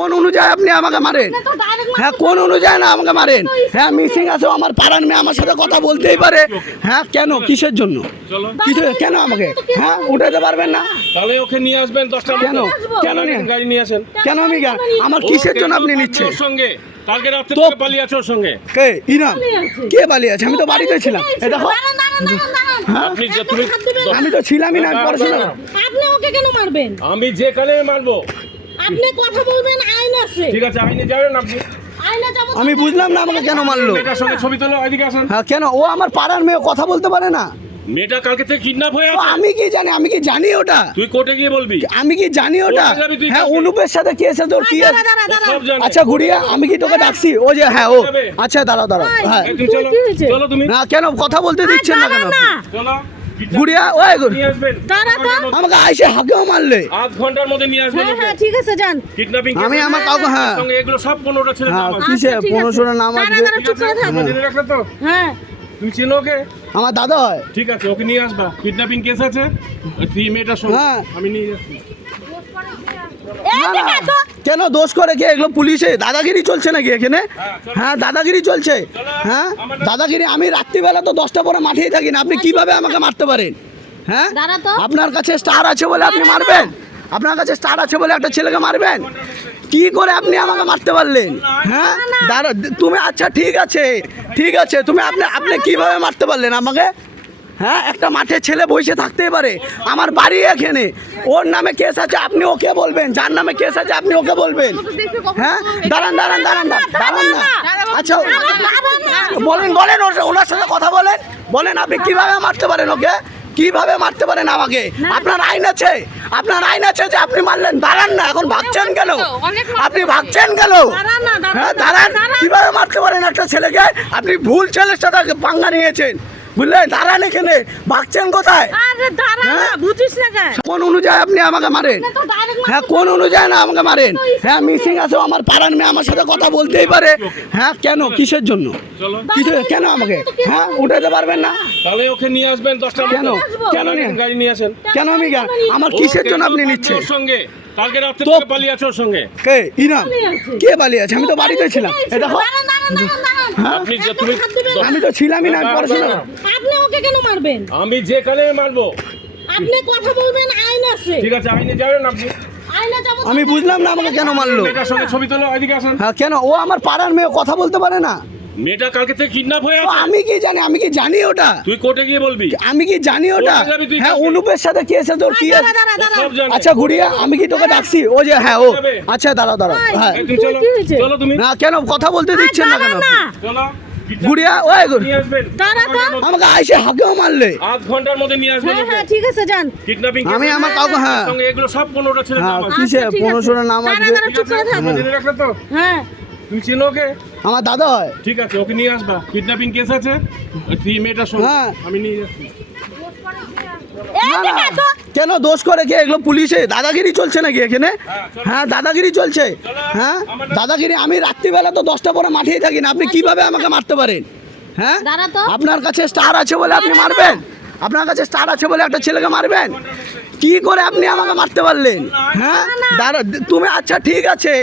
কোন অনুযায়ী আপনি আমাকে মারেন? হ্যাঁ কোন অনুযায়ী না আমাকে মারেন? হ্যাঁ মিসিং আছে আমার পাড়ার মেয়ে আমার সাথে কথা বলতেই পারে। হ্যাঁ কেন কিসের জন্য? কিছু কেন আমাকে হ্যাঁ উঠাতে পারবেন না? তাহলে ওকে নিয়ে আসবেন 10টা কেন কেন নিয়ে গাড়ি নিয়ে আসেন। কেন আমি আমার কিসের জন্য আপনি নিচ্ছেন? ওর সঙ্গে কালকে রাতে থেকে পালিয়ে আছে ওর সঙ্গে। কে ইনাম কে পালিয়ে আছে? আমি তো বাড়িতে ছিলাম। এই দেখো আপনি যে তুমি আমি তো ছিলামই না পড়াশোনা। আপনি ওকে কেন মারবেন? আমি যেখানে মারবো আপনি কথা বলবেন, আইন আছে। ঠিক আছে আইনে যাবেন আপনি। আইনে যাব। আমি বুঝলাম না আমাকে কেন মারলো। মেয়েটার সঙ্গে ছবি তোলো এদিকে আসেন। হ্যাঁ কেন ও আমার পাড়ার মেয়ে কথা বলতে পারে না? মেয়েটা কালকে থেকে কিডন্যাপ হয়ে ও, আছে। আমি কি জানি? আমি কি জানি ওটা? তুই কোর্টে গিয়ে বলবি। আমি কি জানি ওটা? কোর্টে যাবি তুই হ্যাঁ কালকে। অনুপের সাথে কি আছে তোর কি আছে? সব জানে। আচ্ছা গুড়িয়া আমি কি তোকে ডাকছি? ও যে হ্যাঁ ও আচ্ছা দাঁড়াও দাঁড়াও হ্যাঁ এই তুই চলো কি হয়েছে? চলো তুমি না কেন কথা বলতে দিচ্ছেন না কেন? চলো গুড়িয়া ওই নিয়ে আসবেন। দাঁড়া তো। আমাকে আইসে হাঁকেও মারলে। আধ ঘন্টার মধ্যে নিয়ে আসবেন। হ্যাঁ হ্যাঁ ঠিক আছে যান। কিডন্যাপিং আমি আমার কাউকে হ্যাঁ সঙ্গে এগুলো সব 15টা ছেলে হ্যাঁ নাম আছে। কিসে ঠিক আছে। 1500 নাম দাঁড়া, আছে? দাঁড়া, চুপ করে থাক। জেনে রাখলে তো হ্যাঁ তুমি চেনো ওকে? আমার দাদা হয়। ঠিক আছে ওকে নিয়ে আসবা। কিডন্যাপিং কেস আছে ওই 3 মেয়েটার সঙ্গে হ্যাঁ। আমি নিয়ে যাচ্ছি। এই না, দেখে না। তো। কেন দোষ করে কে? এগুলো পুলিশে দাদাগিরি চলছে নাকি এখানে? হ্যাঁ দাদাগিরি চলছে। হ্যাঁ দাদাগিরি। আমি রাত্রিবেলা তো 10টা পরে মাঠেই থাকি না। আপনি কিভাবে আমাকে মারতে পারেন? হ্যাঁ দাঁড়া তো। আপনার কাছে স্টার আছে বলে আপনি মারবেন? আপনার কাছে স্টার আছে বলে একটা ছেলেকে মারবেন? কি করে আপনি আমাকে মারতে পারলেন? হ্যাঁ দাঁড়া তুমি আচ্ছা ঠিক আছে ঠিক আছে তুমি আপনি কিভাবে মারতে পারলেন আমাকে? হ্যাঁ একটা মাঠে ছেলে বসে থাকতেই পারে। আমার বাড়ি এখানে, ওর নামে কেস আছে আপনি ওকে বলবেন, যার নামে কেস আছে আপনি ওকে বলবেন। হ্যাঁ দাঁড়ান দাঁড়ান দাঁড়ান দাঁড়ান না আচ্ছা বলেন বলেন ওনার সাথে কথা বলেন। বলেন আপনি কিভাবে মারতে পারেন ওকে? কিভাবে মারতে পারেন আমাকে? আপনার আইন আছে, আপনার আইন আছে যে আপনি মারলেন। দাঁড়ান না এখন ভাগছেন কেন? আপনি ভাগছেন কেন? হ্যাঁ দাঁড়ান। কিভাবে মারতে পারেন একটা ছেলেকে? আপনি ভুল ছেলের সাথে পাঙ্গা নিয়েছেন বুঝলেন। দাঁড়ান এখানে ভাগছেন কোথায়? আরে দাঁড়া না, হ্যাঁ? বুঝিস না কেন? কোন অনুযায়ী আপনি আমাকে মারেন? তো ডাইরেক্ট হ্যাঁ কোন অনুযায়ী না আমাকে মারেন? হ্যাঁ মিসিং আছে আমার পাড়ার মেয়ে আমার সাথে কথা বলতেই পারে। হ্যাঁ কেন কিসের জন্য? চলো কিছু কেন আমাকে হ্যাঁ উঠাতে পারবেন না? তাহলে ওকে নিয়ে আসবেন 10টা কেন কেন নিয়ে গাড়ি নিয়ে আসেন। কেন আমি আমার কিসের জন্য আপনি নিচ্ছেন? ওর সঙ্গে কালকে রাতে তো- থেকে পালিয়ে আছে ওর সঙ্গে। কে ইনাম কে পালিয়ে আছে? আমি তো বাড়িতে ছিলাম। এই দেখো দাঁড়ান, দাঁড়ান, দাঁড়ান, দাঁড়ান। হ্যাঁ আপনি যে তুমি আমি তো ছিলামই না পড়াশোনা। আপনি ওকে কেন মারবেন? আমি যেখানে মারবো। আপনি কথা বলবেন, আইন আছে। ঠিক আছে আইনে যাবেন আপনি। আইনে যাব। আমি বুঝলাম না আমাকে কেন মারলো। মেয়েটার সঙ্গে ছবি তোলো এদিকে আসেন। হ্যাঁ কেন ও আমার পাড়ার মেয়ে কথা বলতে পারে না? মেয়েটা কালকে থেকে কিডন্যাপ হয়ে ও, আছে। আমি কি জানি? আমি কি জানি ওটা? তুই কোর্টে গিয়ে বলবি। আমি কি জানি ওটা? কোর্টে যাবি তুই হ্যাঁ কালকে। অনুপের সাথে কি আছে তোর কি আছে? দাঁড়া, দাঁড়া, দাঁড়া। সব জানে। আচ্ছা গুড়িয়া আমি কি তোকে ডাকছি? ও যে হ্যাঁ ও আচ্ছা দাঁড়াও দাঁড়াও হ্যাঁ এই তুই চলো কি হয়েছে? চলো তুমি না কেন কথা বলতে দিচ্ছেন না কেন? দাঁড়া না। চলো গুড়িয়া ওই নিয়ে আসবেন। দাঁড়া তো। আমাকে আইসে হাঁকেও মারলে। আধ ঘন্টার মধ্যে নিয়ে আসবেন। হ্যাঁ হ্যাঁ ঠিক আছে যান। কিডন্যাপিং আমি আমার কাউকে হ্যাঁ সঙ্গে এগুলো সব 15টা ছেলে হ্যাঁ নাম আছে। কিসে আচ্ছা, ঠিক আছে। 1500 নাম দাঁড়া, আছে? দাঁড়া, চুপ করে থাক। জেনে রাখলে তো হ্যাঁ তুমি চেনো ওকে? আমার দাদা হয়। ঠিক আছে ওকে নিয়ে আসবা। কিডন্যাপিং কেস আছে ওই 3 মেয়েটার সঙ্গে হ্যাঁ। আমি নিয়ে যাচ্ছি। এই না, দেখে না। তো। কেন দোষ করে কে? এগুলো পুলিশে দাদাগিরি চলছে নাকি এখানে? হ্যাঁ দাদাগিরি চলছে। হ্যাঁ দাদাগিরি। আমি রাত্রিবেলা তো 10টা পরে মাঠেই থাকি না। আপনি কিভাবে আমাকে মারতে পারেন? হ্যাঁ দাঁড়া তো। আপনার কাছে স্টার আছে বলে আপনি মারবেন? আপনার কাছে স্টার আছে বলে একটা ছেলেকে মারবেন? কি করে আপনি আমাকে মারতে পারলেন? হ্যাঁ দাঁড়া তুমি আচ্ছা ঠিক আছে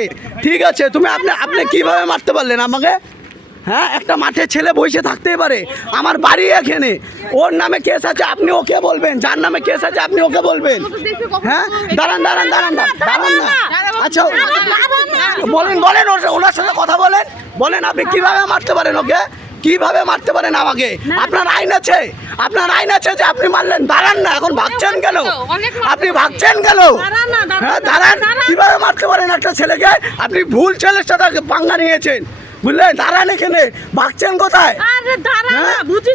ঠিক আছে তুমি আপনি কিভাবে মারতে পারলেন আমাকে? হ্যাঁ একটা মাঠে ছেলে বসে থাকতেই পারে। আমার বাড়ি এখানে, ওর নামে কেস আছে আপনি ওকে বলবেন, যার নামে কেস আছে আপনি ওকে বলবেন। হ্যাঁ দাঁড়ান দাঁড়ান দাঁড়ান দাঁড়ান না আচ্ছা বলেন বলেন ওনার সাথে কথা বলেন। বলেন আপনি কিভাবে মারতে পারেন ওকে? কিভাবে মারতে পারেন আমাকে? আপনার আইন আছে, আপনার আইন আছে যে আপনি মারলেন। দাঁড়ান না এখন ভাগছেন কেন? আপনি ভাগছেন কেন? দাঁড়ান না, দাঁড়ান, হ্যাঁ দাঁড়ান। দাঁড়ান। কিভাবে মারতে পারেন একটা ছেলেকে? আপনি ভুল ছেলের সাথে পাঙ্গা নিয়েছেন বুঝলেন। দাঁড়ান এখানে ভাগছেন কোথায়? আরে দাঁড়া না, হ্যাঁ? বুঝিস